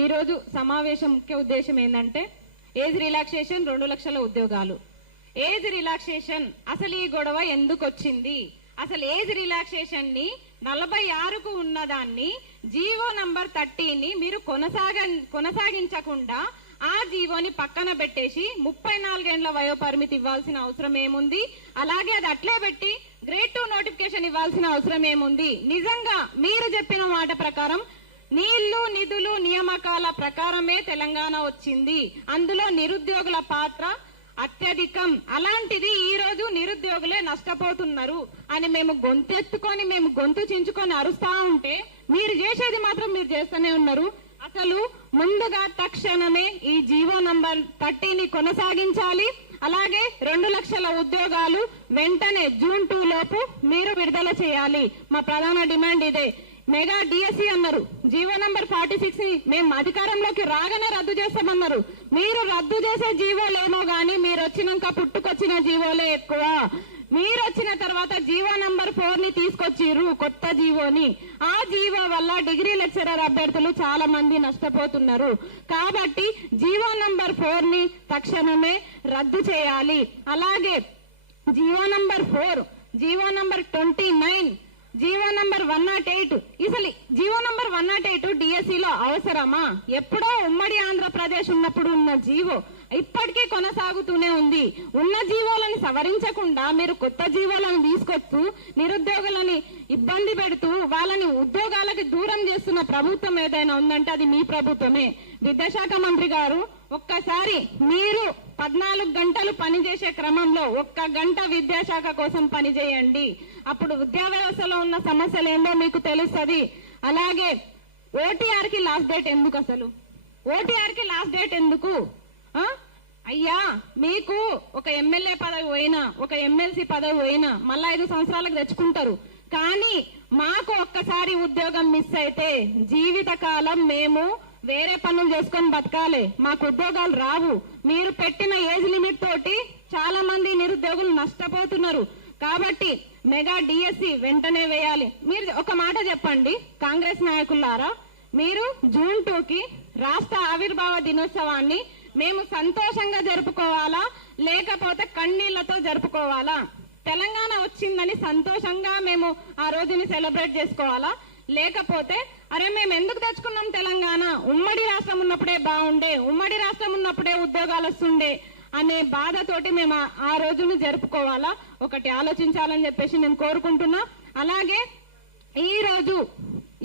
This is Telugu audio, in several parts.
ఈరోజు సమావేశం ముఖ్య ఉద్దేశం ఏంటంటే ఏజ్ రిలాక్సేషన్ 2 లక్షల ఉద్యోగాలు. ఏజ్ రిలాక్సేషన్ అసలు ఈ గొడవ ఎందుకు వచ్చింది? అసలు ఏజ్ రిలాక్సేషన్ ని 46కు ఉన్నదాన్ని జీవో నంబర్ 30ని మీరు కొనసాగించకుండా ఆ జీవోని పక్కన పెట్టేసి 34 ఏళ్ల వయో పరిమితి ఇవ్వాల్సిన అవసరం ఏముంది? అలాగే అది అట్లే పెట్టి గ్రేడ్ 2 నోటిఫికేషన్ ఇవ్వాల్సిన అవసరం ఏముంది? నిజంగా మీరు చెప్పిన మాట ప్రకారం నీళ్లు నిధులు నియామకాల ప్రకారమే తెలంగాణ వచ్చింది. అందులో నిరుద్యోగుల పాత్ర అత్యధికం. అలాంటిది ఈ రోజు నిరుద్యోగులే నష్టపోతున్నారు అని మేము గొంతెత్తుకొని మేము గొంతు చించుకొని అరుస్తా ఉంటే మీరు చేసేది మాత్రం మీరు చేస్తూనే ఉన్నారు. అసలు ముందుగా తక్షణమే ఈ జీవో నంబర్ 30ని కొనసాగించాలి. అలాగే 2 లక్షల ఉద్యోగాలు వెంటనే జూన్ 2 లోపు మీరు విడుదల చేయాలి. మా ప్రధాన డిమాండ్ ఇదే. మెగా డిఎస్సి అన్నారు, జీవో నంబర్ 46 ని మేము అధికారంలోకి రాగానే రద్దు చేస్తామన్నారు. మీరు రద్దు చేసే జీవోలేమో గానీ మీరు వచ్చినాక పుట్టుకొచ్చిన జీవోలే ఎక్కువ. మీరు వచ్చిన తర్వాత జీవో నంబర్ 4 ని తీసుకొచ్చిర్రు, కొత్త జీవోని. ఆ జీవో వల్ల డిగ్రీ లెక్చరర్ అభ్యర్థులు చాలా మంది నష్టపోతున్నారు. కాబట్టి జీవో నంబర్ 4 ని తక్షణమే రద్దు చేయాలి. అలాగే GO number 4, GO number 29, GO number 108, అసలు జీవో నంబర్ 108 డిఎస్సిలో అవసరమా? ఎప్పుడో ఉమ్మడి ఆంధ్రప్రదేశ్ ఉన్నప్పుడు ఉన్న జీవో ఇప్పటికీ కొనసాగుతూనే ఉంది. ఉన్న జీవోలను సవరించకుండా మీరు కొత్త జీవోలను తీసుకొస్తూ నిరుద్యోగులని ఇబ్బంది పెడుతూ వాళ్ళని ఉద్యోగాలకి దూరం చేస్తున్న ప్రభుత్వం ఏదైనా ఉందంటే అది మీ ప్రభుత్వమే. విద్యాశాఖ మంత్రి గారు, ఒక్కసారి మీరు 14 గంటలు పనిచేసే క్రమంలో 1 గంట విద్యాశాఖ కోసం పనిచేయండి. అప్పుడు విద్యా వ్యవస్థలో ఉన్న సమస్యలు ఏందో మీకు తెలుస్తుంది. అలాగే ఓటీఆర్ కి లాస్ట్ డేట్ ఎందుకు? అసలు ఓటీఆర్ కి లాస్ట్ డేట్ ఎందుకు? అయ్యా, మీకు ఒక ఎమ్మెల్యే పదవి పోయినా ఒక ఎమ్మెల్సీ పదవి పోయినా మళ్ళా 5 సంవత్సరాలకు తెచ్చుకుంటారు. కానీ మాకు ఒక్కసారి ఉద్యోగం మిస్ అయితే జీవితకాలం మేము వేరే పనులు చేసుకొని బతకాలి. మాకు ఉద్యోగాలు రావు. మీరు పెట్టిన ఏజ్ లిమిట్ తోటి చాలా మంది నిరుద్యోగులు నష్టపోతున్నారు. కాబట్టి మెగా డిఎస్సి వెంటనే వేయాలి. మీరు ఒక మాట చెప్పండి కాంగ్రెస్ నాయకులారా, మీరు జూన్ 2కి రాష్ట్ర ఆవిర్భావ దినోత్సవాన్ని మేము సంతోషంగా జరుపుకోవాలా లేకపోతే కన్నీళ్లతో జరుపుకోవాలా? తెలంగాణ వచ్చిందని సంతోషంగా మేము ఆ రోజుని సెలబ్రేట్ చేసుకోవాలా? లేకపోతే అరే మేము ఎందుకు తెచ్చుకున్నాం తెలంగాణ, ఉమ్మడి రాష్ట్రం ఉన్నప్పుడే బాగుండే, ఉమ్మడి రాష్ట్రం ఉన్నప్పుడే ఉద్యోగాలు వస్తుండే అనే బాధతోటి మేము ఆ రోజును జరుపుకోవాలా? ఒకటి ఆలోచించాలని చెప్పేసి నేను కోరుకుంటున్నా. అలాగే ఈ రోజు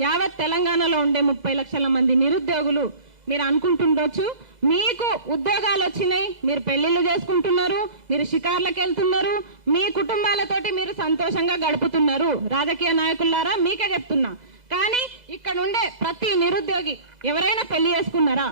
యావత్ తెలంగాణలో ఉండే 30 లక్షల మంది నిరుద్యోగులు మీరు అనుకుంటుండొచ్చు మీకు ఉద్యోగాలు వచ్చినాయి, మీరు పెళ్లిళ్ళు చేసుకుంటున్నారు, మీరు షికార్లకు వెళ్తున్నారు, మీ కుటుంబాలతోటి మీరు సంతోషంగా గడుపుతున్నారు. రాజకీయ నాయకులారా మీకే చెప్తున్నా. కానీ ఇక్కడ ఉండే ప్రతి నిరుద్యోగి ఎవరైనా పెళ్లి చేసుకున్నారా?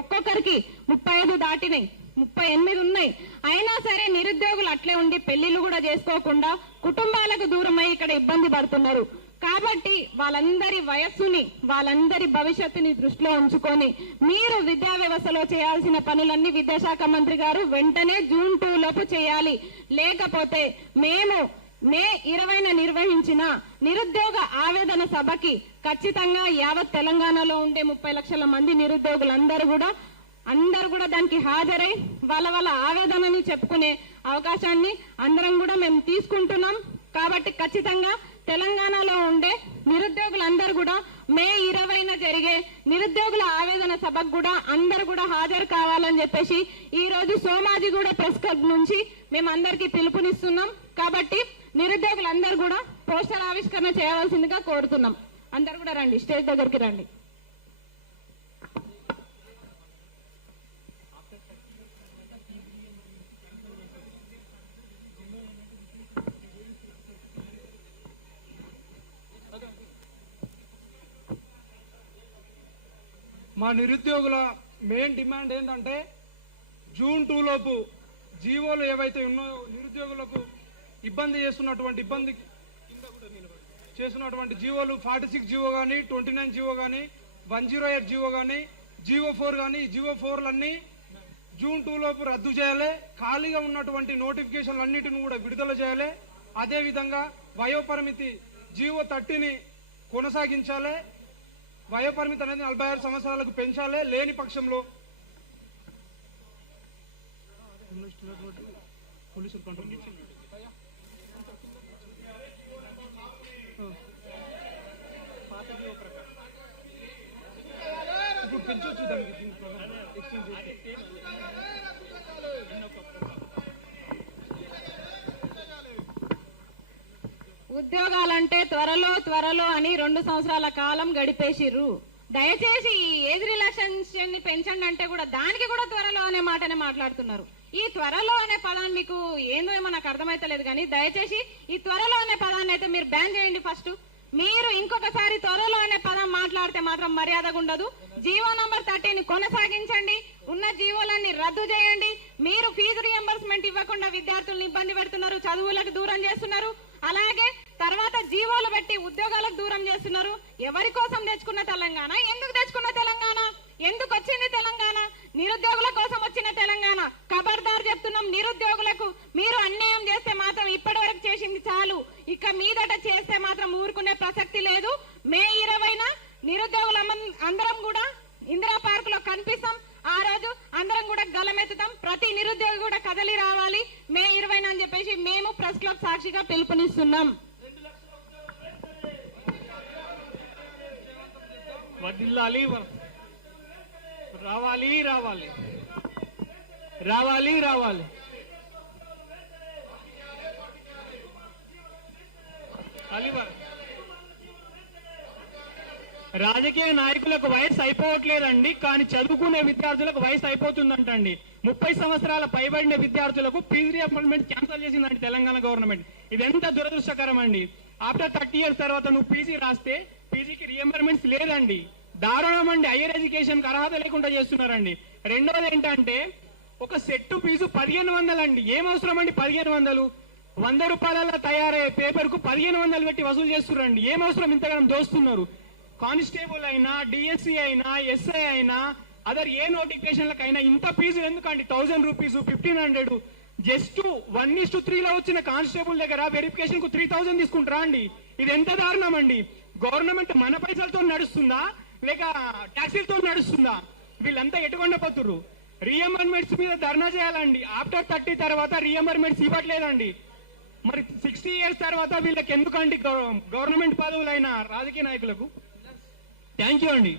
ఒక్కొక్కరికి 35 దాటినాయి, 38 ఉన్నాయి. అయినా సరే నిరుద్యోగులు అట్లే ఉండి పెళ్లిళ్ళు కూడా చేసుకోకుండా కుటుంబాలకు దూరమై ఇక్కడ ఇబ్బంది పడుతున్నారు. కాబట్టి వాళ్ళందరి వయస్సుని వాళ్ళందరి భవిష్యత్తుని దృష్టిలో ఉంచుకొని మీరు విద్యా వ్యవస్థలో చేయాల్సిన పనులన్నీ విద్యాశాఖ మంత్రి గారు వెంటనే జూన్ 2 లోపు చేయాలి. లేకపోతే మేము మే 20న నిర్వహించిన నిరుద్యోగ ఆవేదన సభకి ఖచ్చితంగా యావత్ తెలంగాణలో ఉండే 30 లక్షల మంది నిరుద్యోగులందరూ కూడా దానికి హాజరై వాళ్ళ ఆవేదనని చెప్పుకునే అవకాశాన్ని అందరం కూడా మేము తీసుకుంటున్నాం. కాబట్టి ఖచ్చితంగా తెలంగాణలో ఉండే నిరుద్యోగులందరూ కూడా మే 20న జరిగే నిరుద్యోగుల ఆవేదన సభకు కూడా అందరూ కూడా హాజరు కావాలని చెప్పేసి ఈ రోజు సోమాజిగూడ ప్రెస్ క్లబ్ నుంచి మేము అందరికీ పిలుపునిస్తున్నాం. కాబట్టి నిరుద్యోగులందరూ కూడా పోస్టర్ ఆవిష్కరణ చేయవలసిందిగా కోరుతున్నాం. అందరు కూడా రండి, స్టేజ్ దగ్గరికి రండి. మా నిరుద్యోగుల మెయిన్ డిమాండ్ ఏంటంటే జూన్ 2 లోపు జీవోలు ఏవైతే ఉన్నాయో నిరుద్యోగులకు ఇబ్బంది చేస్తున్నటువంటి జీవోలు 46 జీవో కానీ 29 జీవో కానీ 108 జీవో కానీ జీవో 4 కానీ జీవో 4లన్నీ జూన్ 2 లోపు రద్దు చేయాలి. ఖాళీగా ఉన్నటువంటి నోటిఫికేషన్లు అన్నిటిని కూడా విడుదల చేయాలి. అదేవిధంగా వయోపరిమితి జీవో 30ని కొనసాగించాలి. వయోపరిమితి అనేది 46 సంవత్సరాలకు పెంచాలి. లేని పక్షంలో పోలీసులు కంట్రోల్ ఇప్పుడు పెంచవచ్చు దానికి ఎక్స్టెండ్ చేసి. ఉద్యోగాలంటే త్వరలో అని 2 సంవత్సరాల కాలం గడిపేసిర్రు. దయచేసి ఈ ఏజ్ రిలాక్సేషన్ ని పెంచండి అంటే కూడా దానికి కూడా త్వరలో అనే మాటనే మాట్లాడుతున్నారు. ఈ త్వరలో అనే పదాన్ని మీకు ఏందో ఏమో నాకు అర్థమైతలేదు కానీ దయచేసి ఈ త్వరలో అనే పదాన్ని అయితే మీరు బ్యాన్ చేయండి. ఫస్ట్ మీరు ఇంకొకసారి త్వరలో అనే పదం మాట్లాడితే మాత్రం మర్యాదగా ఉండదు. జీవో నంబర్ 30ని కొనసాగించండి. ఉన్న జీవోలన్నీ రద్దు చేయండి. మీరు ఫీజు రియంబర్స్మెంట్ ఇవ్వకుండా విద్యార్థులను ఇబ్బంది పెడుతున్నారు, చదువులకు దూరం చేస్తున్నారు. అలాగే తర్వాత జీవోలు పెట్టి ఉద్యోగాలకు దూరం చేస్తున్నారు. ఎవరి కోసం తెచ్చుకున్న తెలంగాణ? ఎందుకు తెచ్చుకున్న తెలంగాణ? ఎందుకు వచ్చింది తెలంగాణ? నిరుద్యోగుల కోసం వచ్చిన తెలంగాణ. ఖబర్దార్ చెప్తున్నాం నిరుద్యోగులకు, మీరు అన్యాయం చేస్తే మాత్రం ఇప్పటి వరకు చేసింది చాలు. ఇక మీదట చేస్తే మాత్రం ఊరుకునే ప్రసక్తి లేదు. మే 20న నిరుద్యోగుల అందరం కూడా ఇందిరా పార్క్ లో కనిపిస్తాం. ఆ రోజు అందరం కూడా గలమెత్తుతాం. ప్రతి నిరుద్యోగి కూడా కదలి రావాలి మే 20న అని చెప్పేసి మేము ప్రెస్ క్లబ్ సాక్షిగా పిలుపునిస్తున్నాం. వదిలాలి, రావాలి రావాలి రావాలి రావాలి అలీవర్. రాజకీయ నాయకులకు వయసు అయిపోవట్లేదండి, కానీ చదువుకునే విద్యార్థులకు వయసు అయిపోతుందంటండి. 30 సంవత్సరాల పైబడిన విద్యార్థులకు ఫీజు రియంబర్స్మెంట్ క్యాన్సిల్ చేసిందండి తెలంగాణ గవర్నమెంట్. ఇది ఎంత దురదృష్టకరం అండి. ఆఫ్టర్ 30 years తర్వాత నువ్వు పీజీ రాస్తే పీజీకి రియంబర్స్మెంట్స్ లేదండి. దారుణం అండి. హైయర్ ఎడ్యుకేషన్ కి అర్హత లేకుండా చేస్తున్నారండి. రెండోది ఏంటంటే ఒక సెట్ ఫీజు 1500 అండి. ఏం అవసరం అండి 1500? 100 రూపాయల తయారయ్యే పేపర్ కు 1500 పెట్టి వసూలు చేస్తున్నారండి. ఏం అవసరం ఇంతగానం దోస్తున్నారు? కానిస్టేబుల్ అయినా, డిఎస్సీ అయినా, ఎస్ఐ అయినా, అదర్ ఏ నోటిఫికేషన్లకైనా ఇంత ఫీజులు ఎందుకండి? 1000 రూపీస్, 1500. జస్ట్ 1:3 వచ్చిన కానిస్టేబుల్ దగ్గర వెరిఫికేషన్ కు 3000 తీసుకుంటారా అండి? ఇది ఎంత దారుణం అండి. గవర్నమెంట్ మన పైసలతో నడుస్తుందా లేక ట్యాక్సీలతో నడుస్తుందా? వీళ్ళంతా ఎటుకొండ పోతుర్రు. రియంబర్స్మెంట్స్ మీద ధర్నా చేయాలండి. ఆఫ్టర్ 30 తర్వాత రియంబర్స్మెంట్స్ ఇవ్వట్లేదండి. మరి 60 years తర్వాత వీళ్ళకి ఎందుకండి గవర్నమెంట్ పదవులైన రాజకీయ నాయకులకు? థ్యాంక్ యూ అండి.